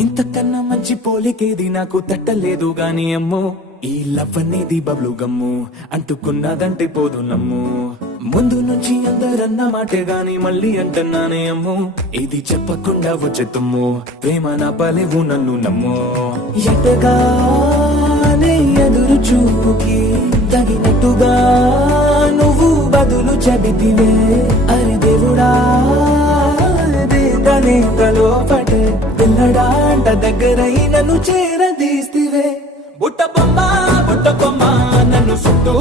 ఇంతకన్నా మంచి పోలికేది నాకు తట్టలేదు గాని అమ్మో ఈ లవ్ అనేది బబ్లు గమ్ము అంటుకున్నదంటే పోదు నమ్ము ముందు నుంచి అందరన్న మాటే గాని మళ్ళీ అంటున్నానే అమ్ము ఇది చెప్పకుండా వచ్చే తుమ్ము ప్రేమ నా పలేవు నన్ను నమ్ము ఎటగానే ఎదురు చూపుకి తగినట్టుగా నువ్వు బదులు చెబితివే అరే దేవుడా దేదనే లోపటే పిల్లడాంట దగ్గరై నన్ను చేరదీస్తివే బుట్ట బొమ్మ నన్ను చుట్టూ